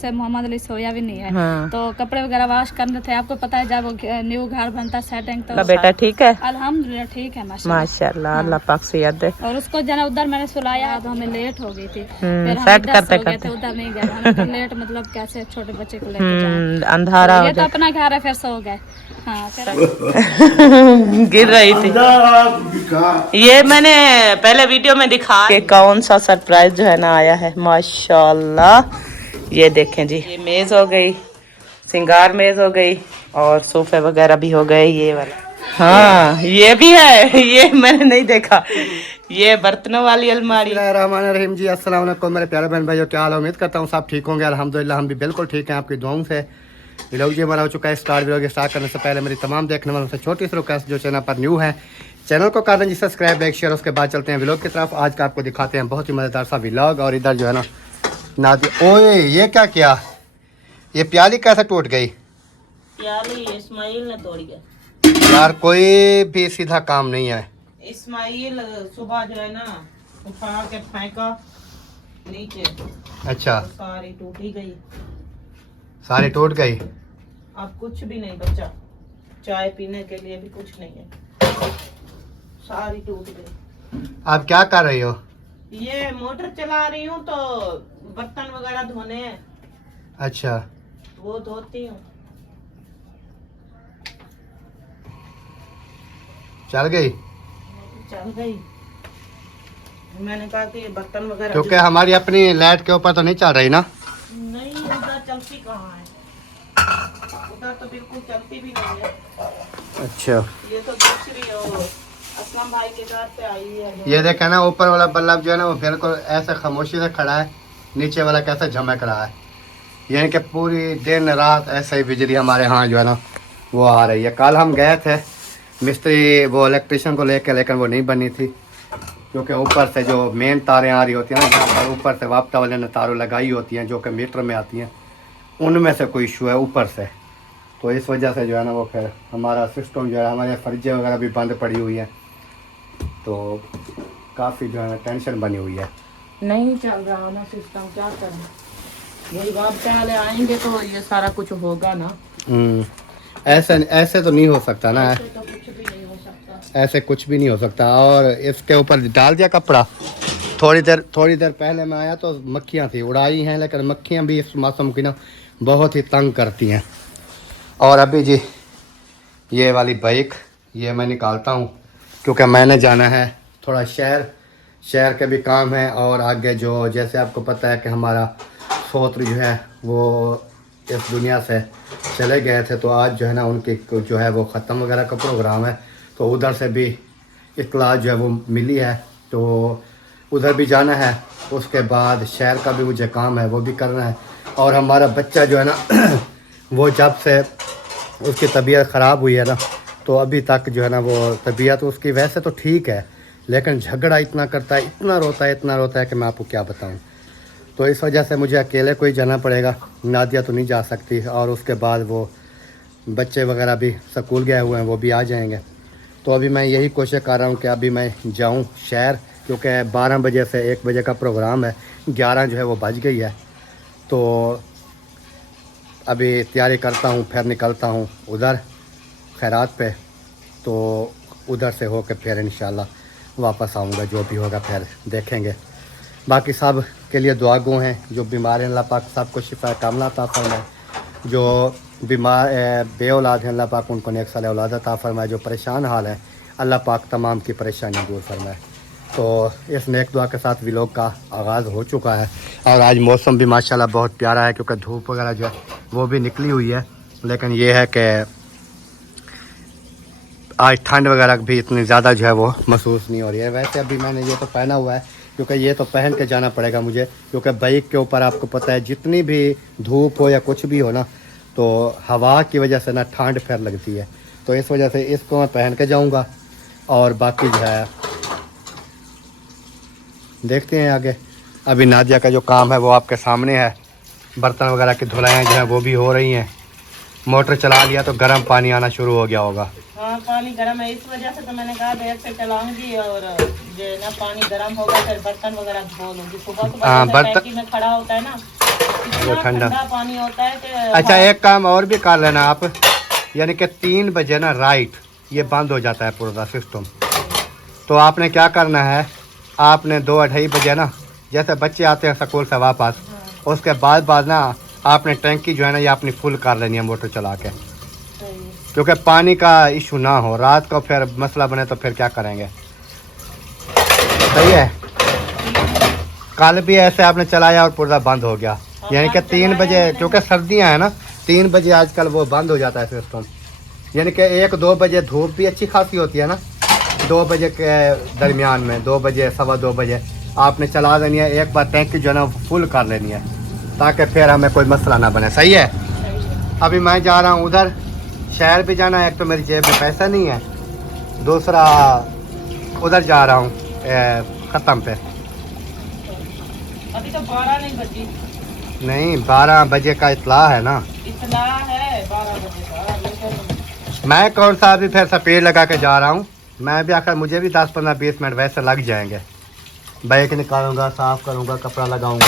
से मोहम्मद अली सोया भी नहीं है। हाँ। तो कपड़े वगैरह वॉश करने थे, आपको पता है जब न्यू घर बनता है सेटिंग तो बेटा ठीक है अल्हम्दुलिल्लाह ठीक है माशाल्लाह। अल्लाह पाक सेहत दे। और उसको जना उधर मैंने सुलाया तो हमें लेट हो गई थी, फिर हम सेट इधर करते सो गए थे, उधर नहीं गए हम लेट मतलब कैसे छोटे बच्चे को लेके जाए, अंधारा तो हो ये तो अपना घर है फिर सो गए। हाँ फिर गिर रही थी। ये मैंने पहले वीडियो में दिखा कि कौन सा सरप्राइज जो है ना आया है माशाल्लाह। ये देखें जी, ये मेज हो गई, सिंगार मेज हो गई और सोफे वगैरह भी हो गए। ये वाला हाँ ये भी है, ये मैंने नहीं देखा। ये बर्तनों वाली अलमारी। बिस्मिल्लाहिर्रहमानिर्रहीम जी, अस्सलाम वालेकुम मेरे प्यारे बहन भाइयों, क्या हाल है? उम्मीद करता हूँ सब ठीक होंगे। अल्हम्दुलिल्लाह हम भी बिल्कुल ठीक हैं आपकी दुआओं से। व्लॉग जी हमारा हो चुका है स्टार्ट। व्लॉग स्टार्ट करने से पहले मेरी तमाम देखने वालों से छोटी सी रिक्वेस्ट, जो चैनल पर न्यू है चैनल को कर दें जी सब्सक्राइब, लाइक, शेयर। उसके बाद चलते हैं व्लॉग की तरफ। आज का आपको दिखाते हैं बहुत ही मज़ेदार सा व्लॉग। और इधर जो है ना नादी, ओए ये क्या किया? ये प्याली कैसे टूट गई? प्याली इस्माइल ने तोड़ गया यार, कोई भी सीधा काम नहीं है। इस्माइल सुबह जो है ना उठा के फेंका नीचे। अच्छा, सारी टूटी गई, सारी टूट गई। अब कुछ भी नहीं बचा, चाय पीने के लिए भी कुछ नहीं है, सारी टूट गई। आप क्या कर रही हो? ये मोटर चला रही हूँ तो बर्तन वगैरह धोने हैं। अच्छा, वो धोती हूँ। चल गई। चल गई। मैंने कहा कि बर्तन वगैरह क्योंकि हमारी अपनी लाइट के ऊपर तो नहीं चल रही ना। नहीं, उधर चलती कहाँ है, उधर तो बिल्कुल चलती भी नहीं है। अच्छा, ये तो दूसरी असलम भाई के घर पे आई है। ये देखे ना ऊपर वाला बल्ब जो है ना वो बिल्कुल ऐसे खामोशी से खड़ा है, नीचे वाला कैसे झमक रहा है। यानी कि पूरी दिन रात ऐसे ही बिजली हमारे यहाँ जो है ना वो आ रही है। कल हम गए थे मिस्त्री वो इलेक्ट्रिशियन को लेकर, लेकिन वो नहीं बनी थी क्योंकि ऊपर से जो मेन तारें आ रही होती हैं ना, जहाँ पर ऊपर से वापता वाले ने तारों लगाई होती हैं जो कि मीटर में आती हैं, उनमें से कोई इशू है ऊपर से। तो इस वजह से जो है ना वो फिर हमारा सिस्टम जो है, हमारे फर्जे वगैरह भी बंद पड़ी हुई है, तो काफ़ी जो है ना टेंशन बनी हुई है। नहीं चल रहा ना सिस्टम, क्या करें? यही वापता वाले आएंगे तो ये सारा कुछ होगा ना। ऐसे ऐसे तो नहीं हो सकता ना, ऐसे तो कुछ भी नहीं हो सकता। ऐसे कुछ भी नहीं हो सकता। और इसके ऊपर डाल दिया कपड़ा। थोड़ी देर पहले मैं आया तो मक्खियाँ थी, उड़ाई हैं, लेकिन मक्खियाँ भी इस मौसम की ना बहुत ही तंग करती हैं। और अभी जी ये वाली बाइक ये मैं निकालता हूँ क्योंकि मैंने जाना है थोड़ा शहर के भी काम है। और आगे जो जैसे आपको पता है कि हमारा सोत्र जो है वो इस दुनिया से चले गए थे, तो आज जो है ना उनकी जो है वो ख़त्म वगैरह का प्रोग्राम है, तो उधर से भी इत्तला जो है वो मिली है, तो उधर भी जाना है। उसके बाद शहर का भी मुझे काम है, वो भी करना है। और हमारा बच्चा जो है ना वो जब से उसकी तबीयत ख़राब हुई है ना, तो अभी तक जो है ना वो तबीयत उसकी वैसे तो ठीक है, लेकिन झगड़ा इतना करता है, इतना रोता है कि मैं आपको क्या बताऊं। तो इस वजह से मुझे अकेले को ही जाना पड़ेगा, नादिया तो नहीं जा सकती। और उसके बाद वो बच्चे वगैरह भी स्कूल गए हुए हैं, वो भी आ जाएंगे। तो अभी मैं यही कोशिश कर रहा हूँ कि अभी मैं जाऊँ शहर, क्योंकि 12 बजे से 1 बजे का प्रोग्राम है, 11 जो है वो बज गई है। तो अभी तैयारी करता हूँ, फिर निकलता हूँ उधर खैरात पे, तो उधर से होकर फिर इंशाल्लाह वापस आऊँगा। जो भी होगा फिर देखेंगे। बाकी सब के लिए दुआ गो हैं, जो बीमार हैं अल्लाह पाक सबको शिफा कामला अता फरमाए, जो बीमार बे औलाद हैं अल्लाह पाक उनको नेक साले औलाद अता फरमाए, जो परेशान हाल है अल्लाह पाक तमाम की परेशानी दूर फरमाए। तो इस नेक दुआ के साथ व्लॉग का आगाज़ हो चुका है। और आज मौसम भी माशाल्लाह बहुत प्यारा है, क्योंकि धूप वगैरह जो है वो भी निकली हुई है, लेकिन ये है कि आज ठंड वगैरह भी इतनी ज़्यादा जो है वो महसूस नहीं हो रही है। वैसे अभी मैंने ये तो पहना हुआ है क्योंकि ये तो पहन के जाना पड़ेगा मुझे, क्योंकि बाइक के ऊपर आपको पता है जितनी भी धूप हो या कुछ भी हो ना, तो हवा की वजह से ना ठंड फिर लगती है। तो इस वजह से इसको मैं पहन के जाऊंगा। और बाकी जो है देखते हैं आगे। अभी नादिया का जो काम है वो आपके सामने है, बर्तन वगैरह की धुलाइयाँ जो है वो भी हो रही हैं। मोटर चला लिया तो गर्म पानी आना शुरू हो गया होगा। हाँ पानी गर्म है, इस वजह से तो मैंने कहा देर से चलाऊंगी और जो ना पानी गर्म होगा फिर बर्तन वगैरह धो लूंगी। सुबह टैंकी में खड़ा होता है ना, वो ठंडा। पानी होता है कि अच्छा एक काम और भी कर लेना आप, यानी कि 3 बजे ना राइट ये बंद हो जाता है पूरा सिस्टम। तो आपने क्या करना है, आपने 2-2:30 बजे ना, जैसे बच्चे आते हैं स्कूल से वापस, उसके बाद ना आपने टैंकी जो है ना ये अपनी फुल कर लेनी है मोटर चला के, क्योंकि पानी का इशू ना हो, रात को फिर मसला बने तो फिर क्या करेंगे। सही है। कल भी ऐसे आपने चलाया और पूरा बंद हो गया, यानी कि 3 बजे, क्योंकि सर्दियाँ हैं ना, 3 बजे आजकल वो बंद हो जाता है सिस्टम। यानी कि 1-2 बजे धूप भी अच्छी खासी होती है ना, 2 बजे के दरमियान में, 2 बजे 2:15 बजे आपने चला देनी है, एक बार टैंकी जो है ना फुल कर लेनी है, ताकि फिर हमें कोई मसला ना बने। सही है। अभी मैं जा रहा हूँ उधर, शहर भी जाना है, एक तो मेरी जेब में पैसा नहीं है, दूसरा उधर जा रहा हूँ ख़त्म पे। अभी तो 12 नहीं बजी। नहीं 12 बजे का इतला है ना, इतना है 12 बजे का, लेकिन मैं कौन सा अभी फिर सपेर लगा के जा रहा हूँ। मैं भी आखिर मुझे भी 10-15-20 मिनट वैसे लग जाएंगे। बाइक निकालूंगा, साफ़ करूँगा, कपड़ा लगाऊंगा,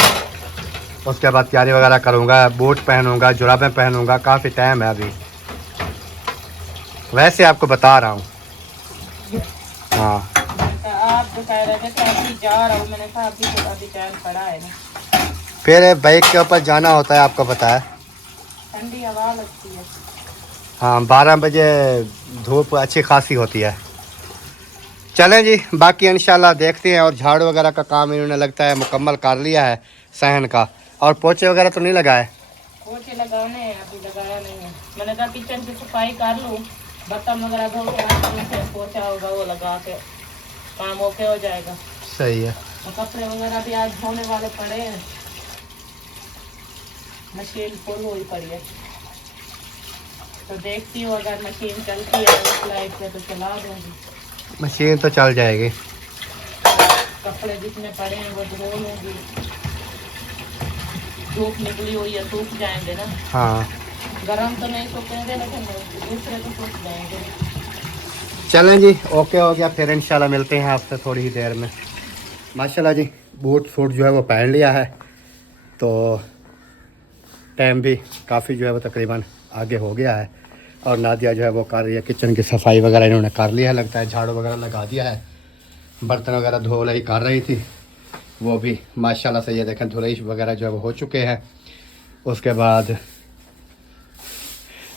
उसके बाद तैयारी वगैरह करूँगा, बूट पहनूंगा, जुराबें पहनूंगा, काफ़ी टाइम है अभी। वैसे आपको बता रहा हूँ। हाँ आप जो कह रहे थे कि अभी जा रहा हूँ, मैंने कहा अभी तो अभी टाइम पड़ा है ना। फिर बाइक के ऊपर जाना होता है, आपको पता है। ठंडी हवा लगती है। हाँ 12 बजे धूप अच्छी खासी होती है। चलें जी, बाकी इंशाल्लाह देखते हैं। और झाड़ू वगैरह का काम इन्होंने लगता है मुकम्मल कर लिया है सहन का, और पोछे वगैरह तो नहीं लगाए। पोछे लगाने हैं, अभी लगाया नहीं है। मैंने कहा किचन की सफाई कर लूँ, बर्तन वगैरह धो के फिर पोछा होगा वो लगा के काम ओके हो जाएगा। सही है। और कपड़े वगैरह भी आज धोने वाले पड़े हैं, मशीन फुल हुई पड़ी है, तो देखती हूँ अगर मशीन चलती है उस लाइट पे तो चला दूँगी। मशीन तो चल जाएगी। कपड़े जितने पड़े हैं वो धो लूँगी, धूप निकली हुई है, सूख जाएंगे ना। हाँ गरम तो नहीं सूखेंगे, लेकिन दूसरे तो सूख जाएंगे। चलें जी, ओके हो गया। फिर इंशाल्लाह मिलते हैं आपसे थोड़ी ही देर में। माशाल्लाह जी, बूट सूट जो है वो पहन लिया है, तो टाइम भी काफ़ी जो है वो तकरीबन आगे हो गया है। और नादिया जो है वो कर रही है किचन की सफाई वगैरह, इन्होंने कर लिया है लगता है, झाड़ू वगैरह लगा दिया है, बर्तन वगैरह धुलाई कर रही थी वो भी माशाल्लाह से। ये देखें धुलाई वगैरह जो है वो हो चुके हैं। उसके बाद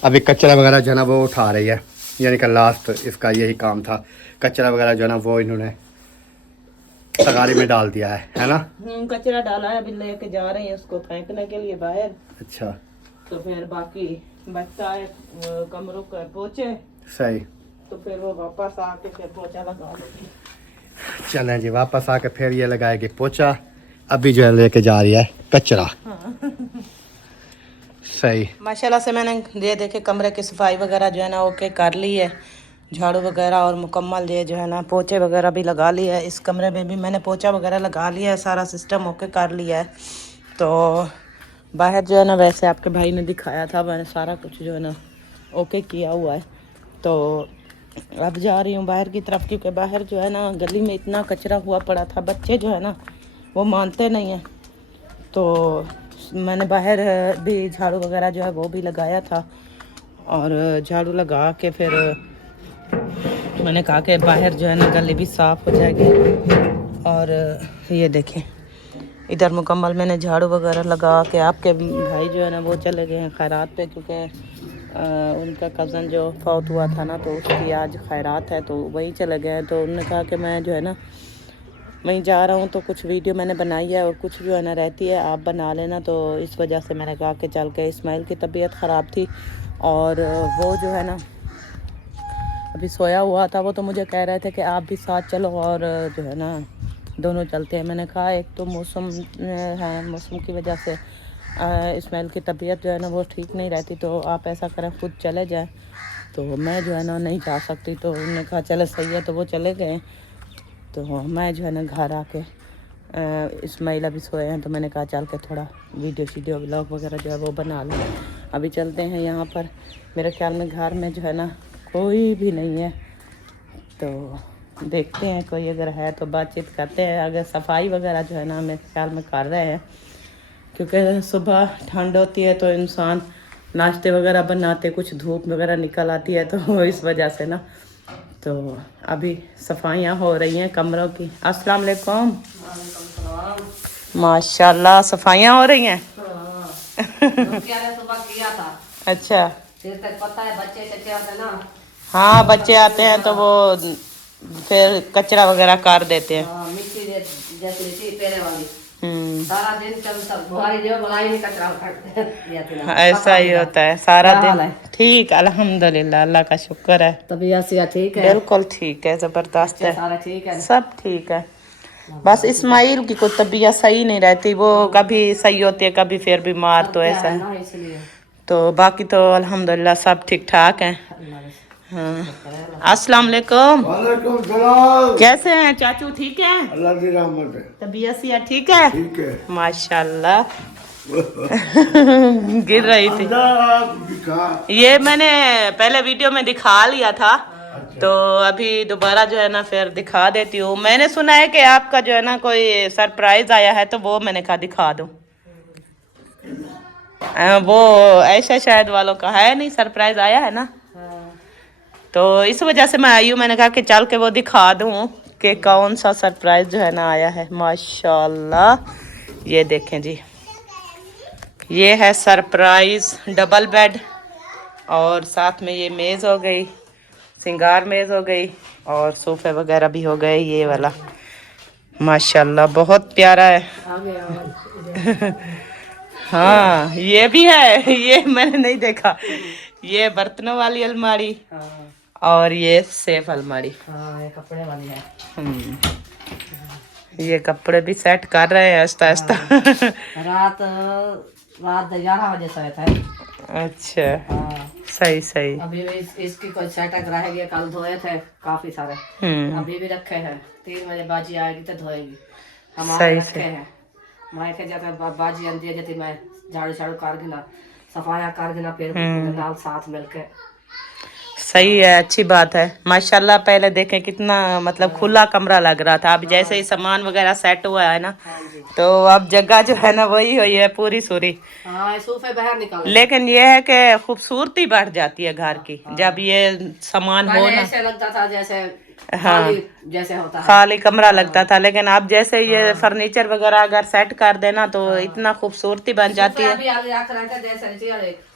अभी कचरा वगैरह जो है ना वो उठा रही है, यानी कि लास्ट इसका यही काम था। कचरा वगैरह जो है ना वो इन्होंने तगारी में डाल दिया है ना। कचरा डाला है, अभी लेके जा रहे हैं उसको फेंकने के लिए बाहर। अच्छा, तो फिर बाकी बचता है कमरों का पोछे, सही। तो फिर वो वापस आके फिर पोछा लगा देंगे। चलें जी, वापस आके फिर ये लगाएगी पोछा। अभी जो है लेके जा रही है कचरा। सही। माशाल्लाह से मैंने ये देखे कमरे की सफाई वगैरह जो है ना ओके कर ली है, झाड़ू वगैरह और मुकम्मल ये जो है ना पोछे वगैरह भी लगा लिया है। इस कमरे में भी मैंने पोछा वगैरह लगा लिया है, सारा सिस्टम ओके कर लिया है। तो बाहर जो है ना वैसे आपके भाई ने दिखाया था, मैंने सारा कुछ जो है ना ओके किया हुआ है। तो अब जा रही हूँ बाहर की तरफ, क्योंकि बाहर जो है ना गली में इतना कचरा हुआ पड़ा था, बच्चे जो है ना वो मानते नहीं हैं। तो मैंने बाहर भी झाड़ू वगैरह जो है वो भी लगाया था, और झाड़ू लगा के फिर मैंने कहा कि बाहर जो है ना गली भी साफ़ हो जाएगी। और ये देखें इधर मुकम्मल मैंने झाड़ू वगैरह लगा के, आपके भाई जो है ना वो चले गए हैं खैरात पे, क्योंकि उनका कज़न जो फौत हुआ था ना तो उसकी आज खैरात है, तो वहीं चले गए हैं। तो उन्होंने कहा कि मैं जो है ना वहीं जा रहा हूँ, तो कुछ वीडियो मैंने बनाई है और कुछ जो है ना रहती है आप बना लेना। तो इस वजह से मैंने कहा कि चल के, इस्माइल की तबीयत ख़राब थी और वो जो है ना अभी सोया हुआ था, वो तो मुझे कह रहे थे कि आप भी साथ चलो और जो है ना दोनों चलते हैं। मैंने कहा एक तो मौसम है, मौसम की वजह से इस्माइल की तबीयत जो है ना वो ठीक नहीं रहती, तो आप ऐसा करें खुद चले जाएं। तो मैं जो है ना नहीं जा सकती, तो उन्होंने कहा चलो सही है, तो वो चले गए। तो मैं जो है ना घर आके इस्माइल अभी सोए हैं, तो मैंने कहा चल के थोड़ा वीडियो व्लॉग वगैरह जो है वो बना लूँ। अभी चलते हैं यहाँ पर, मेरे ख्याल में घर में जो है ना कोई भी नहीं है, तो देखते हैं कोई अगर है तो बातचीत करते हैं। अगर सफाई वगैरह जो है ना मेरे ख्याल में कर रहे हैं, क्योंकि सुबह ठंड होती है तो इंसान नाश्ते वगैरह बनाते, कुछ धूप वगैरह निकल आती है तो इस वजह से ना। तो अभी सफाइयाँ हो रही हैं कमरों की। अस्सलाम वालेकुम। माशाल्लाह सफाइयाँ हो रही हैं। सुबह किया था। अच्छा। फिर तक पता है बच्चे चचे आते ना। हाँ बच्चे आते हैं तो वो फिर कचरा वगैरह कर देते हैं। मिट्टी जैसी थी पहले वाली। सारा दिन चलता बुहारी जो बुलाई नहीं कचरा उठा ऐसा ही होता है सारा दिन। ठीक अल्हम्दुलिल्लाह, अल्लाह का शुक्र है। तबीयत सिया ठीक है? बिल्कुल ठीक है, जबरदस्त है, सारा ठीक है, सब ठीक है। बस इस्माइल की कोई तबीयत सही नहीं रहती, वो कभी सही होती है कभी फिर बीमार, तो ऐसा है। इसलिए तो बाकी तो अल्हम्दुलिल्लाह सब ठीक ठाक हैं। हाँ। अस्सलाम वालेकुम। वालेकुम सलाम। कैसे हैं चाचू, ठीक है? अल्लाह की रहमत है। तबीयत सिया ठीक है? ठीक है। माशाल्लाह। गिर रही थी। दिखा। ये मैंने पहले वीडियो में दिखा लिया था, तो अभी दोबारा जो है ना फिर दिखा देती हूँ। मैंने सुना है कि आपका जो है ना कोई सरप्राइज आया है, तो वो मैंने कहा दिखा दूँ। वो ऐसा शायद वालों का है नहीं, सरप्राइज आया है ना, तो इस वजह से मैं आई हूँ। मैंने कहा कि चल के वो दिखा दूँ कि कौन सा सरप्राइज जो है ना आया है। माशाल्लाह ये देखें जी, ये है सरप्राइज डबल बेड, और साथ में ये मेज़ हो गई, सिंगार मेज़ हो गई, और सोफे वगैरह भी हो गए। ये वाला माशाल्लाह बहुत प्यारा है। हाँ ये भी है, ये मैंने नहीं देखा। ये बर्तनों वाली अलमारी और ये सेफ अलमारी। ये कपड़े वाली है। ये कपड़े भी सेट कर रहे हैं आहिस्ता आहिस्ता। रात 11 बजे सोए थे। अच्छा सही सही। अभी भी इसकी कोई सेटअप रह गया, कल धोए थे काफी सारे, अभी भी रखे हैं। 3 बजे बाजी आएगी तो धोएगी। हमारे रखे हैं, मैं के जगह बाजी आंदी है जति मैं झाड़ू झाड़ू कर गिना, सफाया कर गिना, फिर नाल साथ मिलके। सही है, अच्छी बात है माशाल्लाह। पहले देखें कितना मतलब खुला कमरा लग रहा था, अब जैसे ही सामान वगैरह सेट हुआ है ना, तो अब जगह जो है ना वही हुई है पूरी सूरी। सोफे बाहर निकाल। लेकिन ये है कि खूबसूरती बढ़ जाती है घर की जब ये सामान हो ना। ऐसे लगता था जैसे जैसे होता है खाली कमरा लगता था, लेकिन अब जैसे ये फर्नीचर वगैरह अगर सेट कर देना तो इतना खूबसूरती बन जाती है।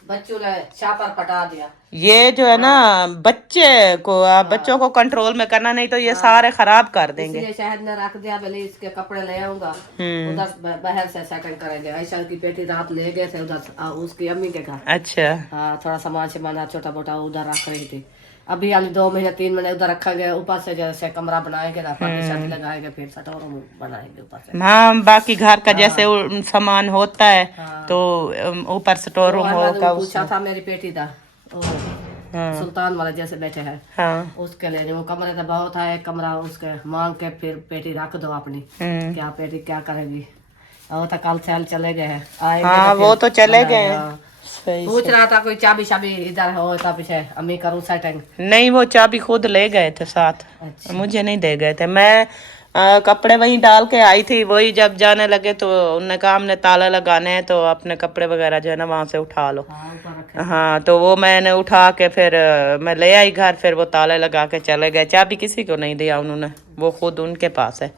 बच्चों ने छापर पटा दिया। ये जो है ना बच्चों को कंट्रोल में करना, नहीं तो ये सारे खराब कर देंगे। शहद ने रख दिया, पहले इसके कपड़े ले आऊंगा, उधर बाहर से सेटिंग करेंगे। ऐसा की बेटी रात ले गए थे उधर उसकी अम्मी के घर। अच्छा थोड़ा सामान से बना छोटा मोटा उधर रख रही थी। अभी अभी 2 महीने 3 महीने उधर रखेंगे, ऊपर से जैसे कमरा बनाएंगे ना, शादी लगाएंगे, फिर सटोर बनाएंगे ऊपर से। हाँ बाकी घर का जैसे सामान होता है तो ऊपर स्टोर रूम होगा। पूछा था मेरी बेटी था सुल्तान वाला जैसे बैठे हैं, उसके लिए वो कमरे तो बहुत है, कमरा उसके मांग के फिर पेटी रख दो अपनी। क्या पेटी क्या करेगी? वो तो कल सेल चले गए हैं, हाँ वो तो चले गए। पूछ रहा था कोई चाबी शाबी इधर हो तो पीछे अम्मी करूँ सेटिंग। नहीं वो चाबी खुद ले गए थे साथ। अच्छा। मुझे नहीं दे गए थे, मैं कपड़े वहीं डाल के आई थी। वही जब जाने लगे तो उन्होंने कहा हमने ताला लगाने हैं, तो अपने कपड़े वगैरह जो है ना वहाँ से उठा लो। हाँ तो वो मैंने उठा के फिर मैं ले आई घर, फिर वो ताले लगा के चले गए। चाबी किसी को नहीं दिया उन्होंने, वो खुद उनके पास है।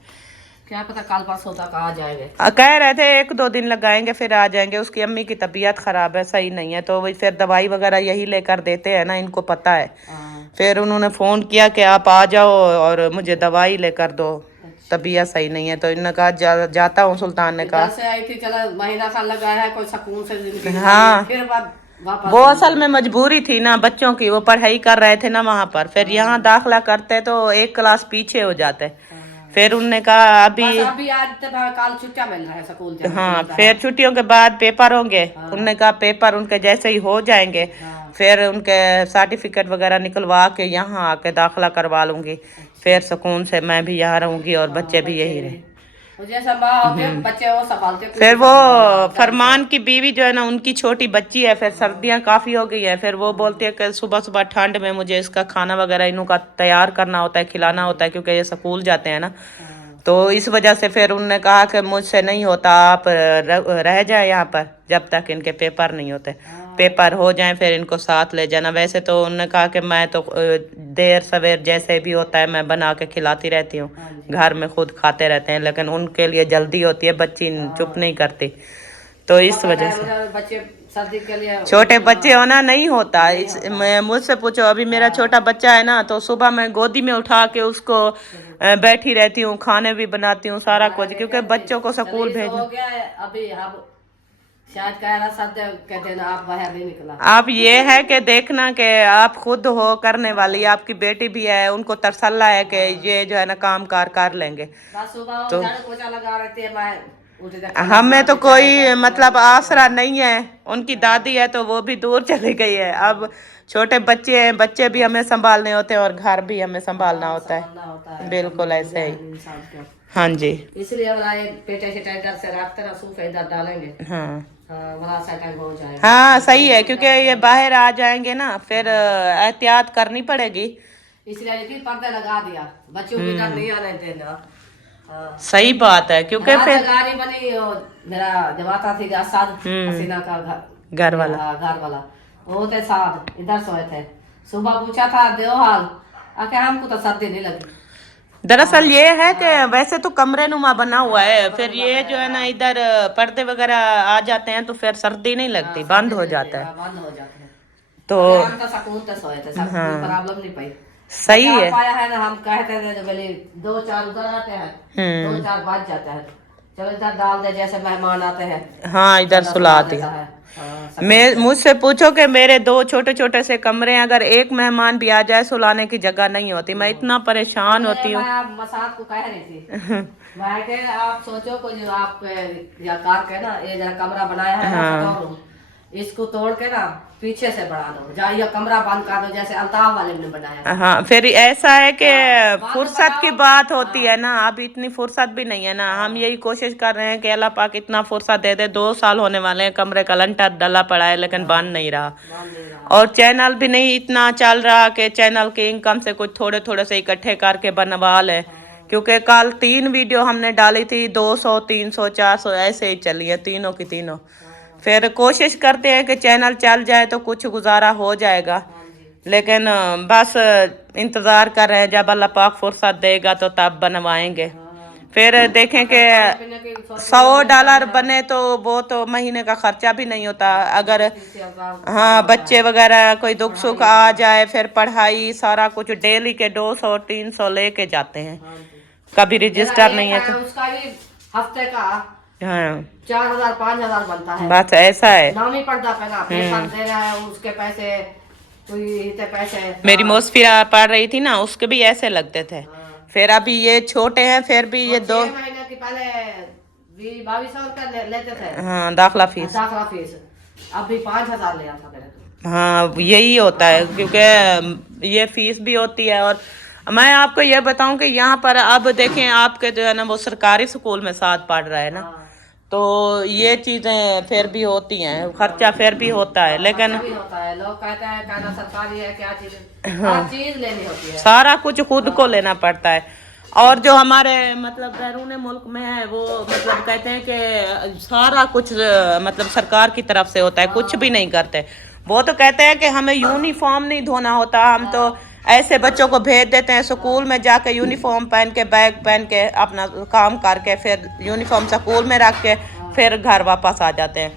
क्या पता कल परसों तक आ जाएंगे। कह रहे थे 1-2 दिन लगाएंगे फिर आ जाएंगे। उसकी अम्मी की तबीयत खराब है, सही नहीं है, तो वही फिर दवाई वगैरह यही लेकर देते हैं ना, इनको पता है। फिर उन्होंने फोन किया कि आप आ जाओ और मुझे दवाई लेकर दो, तबीयत सही नहीं है। तो इन्होंने कहा जाता हूँ। सुल्तान ने कहा से आई थी, चलो महीना सा लगाया है, कोई सुकून से जिंदगी। हाँ फिर वो असल में मजबूरी थी ना बच्चों की, वो पढ़ाई कर रहे थे ना वहाँ पर, फिर यहाँ दाखिला करते तो 1 क्लास पीछे हो जाते। फिर उनने कहा अभी आज कल छुट्टियां मिल रहा है स्कूल से। हाँ फिर छुट्टियों के बाद पेपर होंगे। उनने कहा पेपर उनके जैसे ही हो जाएंगे फिर उनके सर्टिफिकेट वगैरह निकलवा के यहाँ आके दाखिला करवा लूंगी। फिर सुकून से मैं भी यहाँ रहूंगी और बच्चे भी यही रहे। बच्चे वो संभालते। फिर वो फरमान की बीवी जो है ना, उनकी छोटी बच्ची है, फिर सर्दियाँ काफ़ी हो गई है, फिर वो बोलती है कि सुबह सुबह ठंड में मुझे इसका खाना वगैरह इनका तैयार करना होता है, खिलाना होता है, क्योंकि ये स्कूल जाते हैं ना, तो इस वजह से फिर उन्होंने कहा कि मुझसे नहीं होता, आप रह जाए यहाँ पर जब तक इनके पेपर नहीं होते, पेपर हो जाएं फिर इनको साथ ले जाना। वैसे तो उन्होंने कहा कि मैं तो देर सवेर जैसे भी होता है मैं बना के खिलाती रहती हूँ, घर में खुद खाते रहते हैं, लेकिन उनके लिए जल्दी होती है, बच्ची चुप नहीं करती, तो इस वजह से बच्चे सर्दी के लिए छोटे बच्चे होना नहीं होता। मुझसे पूछो, अभी मेरा छोटा बच्चा है ना, तो सुबह मैं गोदी में उठा के उसको बैठी रहती हूँ, खाने भी बनाती हूँ, सारा कुछ, क्योंकि बच्चों को स्कूल भेजना। हो गया है अभी, अब शायद कह रहा सर्दी कहते हैं ना, आप बाहर नहीं निकला। आप ये है कि देखना कि आप खुद हो करने वाली, आपकी बेटी भी है, उनको तसल्ला है कि ये जो है ना काम कार कर लेंगे। बस सुबह झाड़ू पोछा लगा रहती है, मैं हमें तो कोई मतलब आसरा नहीं है, उनकी दादी है तो वो भी दूर चली गई है, अब छोटे बच्चे हैं, बच्चे भी हमें संभालने होते हैं और घर भी हमें संभालना होता है, बिल्कुल ऐसे ही। हाँ जी, इसलिए हमारे पेटे से टाइगर से रखते ना, सूफ इधर डालेंगे। हाँ बड़ा सेटिंग हो जाएगा। हाँ सही है, क्योंकि ये बाहर आ जाएंगे ना फिर एहतियात करनी पड़ेगी, इसलिए लेकिन पर्दे लगा दिया, बच्चों की डर नहीं आने देना। सही बात है, क्योंकि फिर गाड़ी बनी, मेरा जमाता थी साद हसीना का घर वाला, घर वाला वो थे साद, इधर सोए थे। सुबह पूछा था देव हाल, आके हमको तो सर्दी नहीं लगी। दरअसल ये है कि वैसे तो कमरे नुमा बना हुआ है, फिर ये जो है ना इधर पर्दे वगैरह आ जाते हैं तो फिर सर्दी नहीं लगती, बंद हो जाता है, बंद हो जाते हैं, तो सकून से सोए थे, प्रॉब्लम नहीं पाई। सही है। पाया है ना, हम कहते थे जो बोले 2-4 उधर आते हैं, 2-4 बज जाते हैं, चलो इधर डाल दे, जैसे मेहमान आते हैं हाँ इधर सुला दिया। मुझसे पूछो कि मेरे 2 छोटे छोटे से कमरे हैं, अगर एक मेहमान भी आ जाए सुलाने की जगह नहीं होती, मैं इतना परेशान होती हूँ। मसाद को कह रही थी मैं के आप सोचो को जो आप या कार के ना ये जरा कमरा बनाया है ना, इसको तोड़ के ना पीछे से बढ़ा दो, जाइए कमरा बंद कर दो, जैसे अल्ताफ वाले ने बनाया। हाँ फिर ऐसा है कि फुर्सत की बात होती है ना, अब इतनी फुर्सत भी नहीं है ना, हम यही कोशिश कर रहे हैं कि अल्लाह पाक इतना फुर्सत दे दे। 2 साल होने वाले हैं, कमरे का लंटर डला पड़ा है लेकिन बन नहीं रहा, और चैनल भी नहीं इतना चल रहा कि चैनल की इनकम से कुछ थोड़े थोड़े से इकट्ठे करके बनवा ले, क्योंकि कल 3 वीडियो हमने डाली थी, 200 300 400 ऐसे ही चली है तीनों की तीनों। फिर कोशिश करते हैं कि चैनल चल जाए तो कुछ गुजारा हो जाएगा, लेकिन बस इंतज़ार कर रहे हैं, जब अल्लाह पाक फुर्सत देगा तो तब बनवाएंगे। फिर देखें कि $100 बने तो वो तो महीने का खर्चा भी नहीं होता, अगर हाँ बच्चे वगैरह कोई दुख सुख आ जाए, फिर पढ़ाई सारा कुछ, डेली के 200 300 लेके जाते हैं, कभी रजिस्टर नहीं है तो उसका भी हफ्ते का हाँ 4000-5000 बनता है, बस ऐसा है। नामी पड़ता पहला पैसा दे रहा है, उसके पैसे पैसे। मेरी मोसफिरा पढ़ रही थी ना, उसके भी ऐसे लगते थे, फिर अभी ये छोटे हैं, फिर भी ये 2 महीने की पहले 2200 रुपया लेते थे हाँ दाखला फीस, अभी 5000 लिया था मेरे तो। हाँ यही होता है, क्योंकि ये फीस भी होती है। और मैं आपको ये बताऊं कि यहाँ पर अब देखें आपके जो है ना वो सरकारी स्कूल में साथ पढ़ रहा है ना, तो ये चीजें फिर भी होती हैं, खर्चा फिर भी होता है, लेकिन होता है, लोग कहते हैं कहना सरकारी है, क्या चीज लेनी होती है, सारा कुछ खुद को लेना पड़ता है। और जो हमारे मतलब बैरून मुल्क में है वो मतलब कहते हैं कि सारा कुछ मतलब सरकार की तरफ से होता है, कुछ भी नहीं करते। वो तो कहते हैं कि हमें यूनिफॉर्म नहीं धोना होता, हम तो ऐसे बच्चों को भेज देते हैं स्कूल में जाके यूनिफॉर्म पहन के, बैग पहन के, अपना काम करके, फिर यूनिफॉर्म स्कूल में रख के फिर घर वापस आ जाते हैं।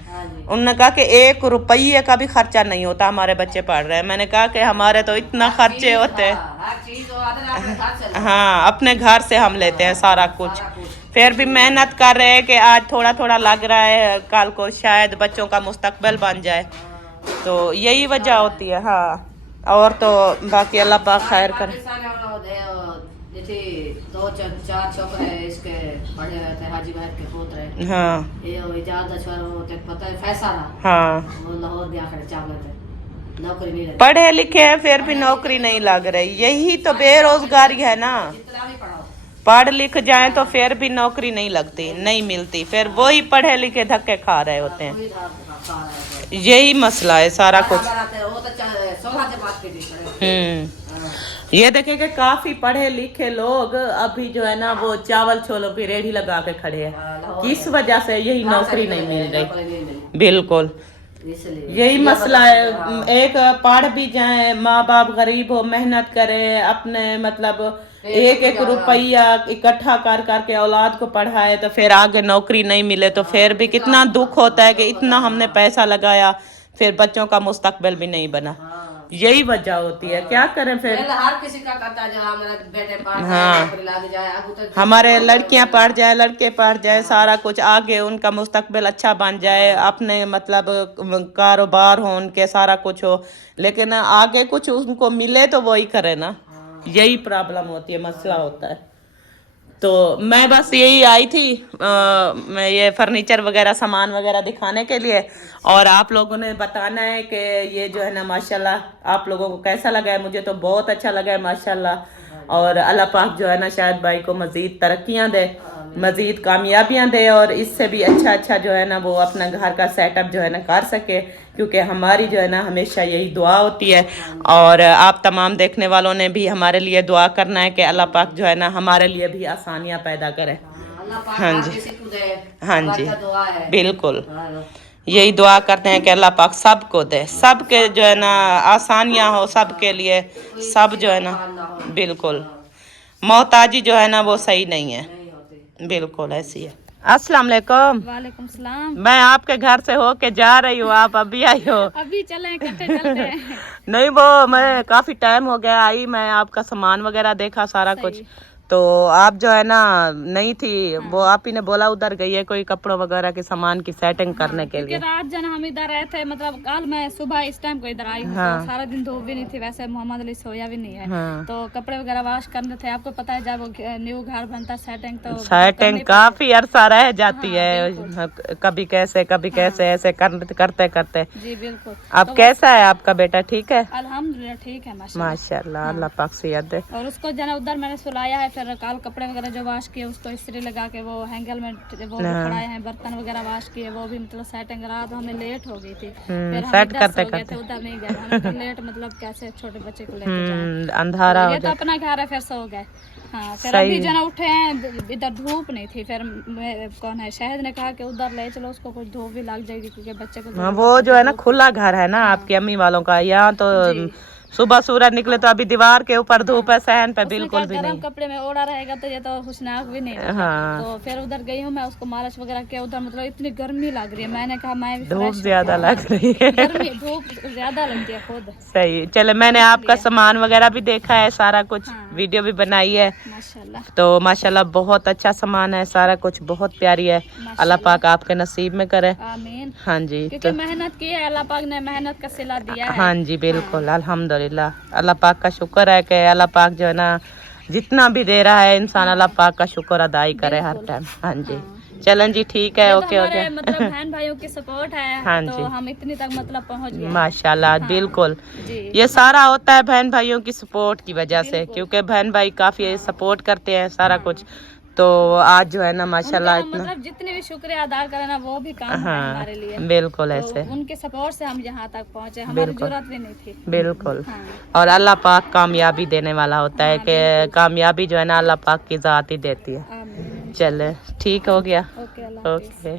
उन्होंने कहा कि 1 रुपये का भी खर्चा नहीं होता, हमारे बच्चे पढ़ रहे हैं। मैंने कहा कि हमारे तो इतना खर्चे होते हैं, हाँ अपने घर से हम लेते हैं सारा कुछ, फिर भी मेहनत कर रहे हैं कि आज थोड़ा थोड़ा लग रहा है, कल को शायद बच्चों का मुस्तकबिल बन जाए, तो यही वजह होती है। हाँ और तो बाकी अल्लाह पाक खैर करे। 2-4 छोकरे इसके पढ़े रहते, हाजी भाई के पोतरे, हाँ ये इजाज़त होते पता है फैसला, हाँ वो लाहौर दिया खड़े चावल थे, नौकरी नहीं लगी, पढ़े लिखे हैं फिर भी नौकरी नहीं लग रही, यही तो बेरोजगारी है ना। जितना भी पढ़ाओ, पढ़ लिख जाए तो फिर भी नौकरी नहीं लगती, नहीं मिलती, फिर वही पढ़े लिखे धक्के खा रहे होते हैं, यही मसला है सारा कुछ। ये देखे कि काफी पढ़े लिखे लोग अभी जो है ना वो चावल छोलों की रेहड़ी लगा के खड़े हैं, किस वजह से? यही नौकरी नहीं मिल रही। बिल्कुल यही मसला है। एक पढ़ भी जाए, माँ बाप गरीब हो, मेहनत करे, अपने मतलब एक एक रुपया इकट्ठा कर करके औलाद को पढ़ाए, तो फिर आगे नौकरी नहीं मिले तो फिर भी कितना दुख होता है कि इतना हमने पैसा लगाया, फिर बच्चों का मुस्तकबिल भी नहीं बना। यही वजह होती है, क्या करें फिर। हर किसी का करता है, जहाँ हमारा बेटे पढ़ जाए, नौकरी लग जाए, अब तो हमारे लड़कियां पढ़ जाए, लड़के पढ़ जाए, सारा कुछ आगे उनका मुस्तकबिल अच्छा बन जाए, अपने मतलब कारोबार हो उनके, सारा कुछ हो, लेकिन आगे कुछ उनको मिले तो वही करे ना। यही प्रॉब्लम होती है, मसला होता है। तो मैं बस यही आई थी मैं ये फर्नीचर वगैरह सामान वगैरह दिखाने के लिए, और आप लोगों ने बताना है कि ये जो है ना माशाल्लाह आप लोगों को कैसा लगा है। मुझे तो बहुत अच्छा लगा है माशाल्लाह, और अल्लाह पाक जो है ना शायद भाई को मज़ीद तरक्कियां दे, मज़ीद कामयाबियां दे, और इससे भी अच्छा जो है ना वो अपना घर का सेटअप जो है ना कर सके, क्योंकि हमारी जो है ना हमेशा यही दुआ होती है। और आप तमाम देखने वालों ने भी हमारे लिए दुआ करना है कि अल्लाह पाक जो है ना हमारे लिए भी आसानियाँ पैदा करे। हाँ जी, हाँ जी, बिल्कुल यही दुआ करते हैं कि अल्लाह पाक सबको दे, सबके जो है ना आसानियाँ हो सबके लिए, सब जो है ना बिल्कुल मोहताजी जो है ना वो सही नहीं है, बिल्कुल ऐसी है। अस्सलाम वालेकुम। वालेकुम सलाम। मैं आपके घर से हो के जा रही हूँ, आप अभी आई हो? अभी चले इकट्ठे चलते हैं। नहीं वो मैं काफी टाइम हो गया आई, मैं आपका सामान वगैरह देखा सारा कुछ, तो आप जो है ना नहीं थी, वो आप ही ने बोला उधर गई है कोई कपड़ों वगैरह के सामान की सेटिंग करने के लिए। रात जन हम इधर आए थे, मतलब कल मैं सुबह इस टाइम को इधर आई हूँ, तो सारा दिन धूप भी नहीं थी, वैसे मोहम्मद अली सोया भी नहीं है, तो कपड़े वगैरह वॉश करने थे। आपको पता है जब न्यू घर बनता सेटिंग, तो सेटिंग काफी अरसा रह जाती है, कभी कैसे ऐसे करते करते। जी बिल्कुल। अब कैसा है आपका बेटा, ठीक है? अल्हम्दुलिल्लाह ठीक है माशाल्लाह, अल्लाह पाक सेहत दे। और उसको जना उधर मैंने सुलाया है, फिर कल कपड़े वगैरह जो वॉश किए उसको इस्त्री लगा के वो हैंगल में वो भी खड़ाए हैं, बर्तन वगैरह वॉश किए, वो भी मतलब सेटिंग रात हमें लेट हो गई थी, फिर हम सेट इधर करते सो गए थे, उधर नहीं गए हम, तो लेट मतलब कैसे छोटे बच्चे को लेके जाएं, अंधारा तो हो ये तो अपना घर है, फिर सो गए। हाँ, फिर अभी जना उठे हैं, इधर धूप नहीं थी, फिर कौन है शहद ने कहा कि उधर ले चलो, उसको कुछ धूप भी लग जाएगी क्योंकि बच्चे को वो जो है ना खुला घर है ना आपकी अम्मी वालों का, यहाँ तो सुबह सूरज निकले तो अभी दीवार के ऊपर धूप है, सहन पे बिल्कुल भी नहीं। कपड़े में ओढ़ा रहेगा तो ये तो खुशनाक भी नहीं होगा। हाँ। तो फिर उधर गई हूँ मैं, उसको मालिश वगैरह किया, उधर मतलब इतनी गर्मी लग रही है, मैंने कहा मैं भी धूप ज्यादा लग रही है, गर्मी धूप ज्यादा लगती है खुद। सही। चले मैंने आपका सामान वगैरह भी देखा है, सारा कुछ वीडियो भी बनाई है, माशाल्लाह। तो माशाल्लाह बहुत अच्छा सामान है, सारा कुछ बहुत प्यारी है, अल्लाह पाक आपके नसीब में करे। आमीन। हाँ जी, क्योंकि मेहनत की है, अल्लाह पाक ने मेहनत का सिला दिया है। हाँ जी बिल्कुल, अल्हम्दुलिल्लाह, अल्लाह पाक का शुक्र है कि अल्लाह पाक जो है ना जितना भी दे रहा है इंसान अल्लाह पाक का शुक्र अदाई करे हर टाइम। हाँ जी, चलन जी ठीक है, ओके ओके। मतलब बहन भाइयों की सपोर्ट है, हाँ तो जी, हम इतनी तक मतलब पहुंच गए माशाल्लाह। बिल्कुल जी। ये सारा होता है बहन भाइयों की सपोर्ट की वजह से, क्योंकि बहन भाई काफी सपोर्ट करते हैं सारा कुछ, तो आज जो है ना माशाल्लाह इतना मतलब जितने भी शुक्रिया अदा करें ना वो भी काम है हमारे लिए। बिल्कुल तो ऐसे उनके सपोर्ट से हम यहाँ तक पहुँचे, हमारी जरूरत भी नहीं थी। बिल्कुल। और अल्लाह पाक कामयाबी देने वाला होता है कि कामयाबी जो है ना अल्लाह पाक की ज़ात ही देती है। चले ठीक हो गया, ओके। ओके।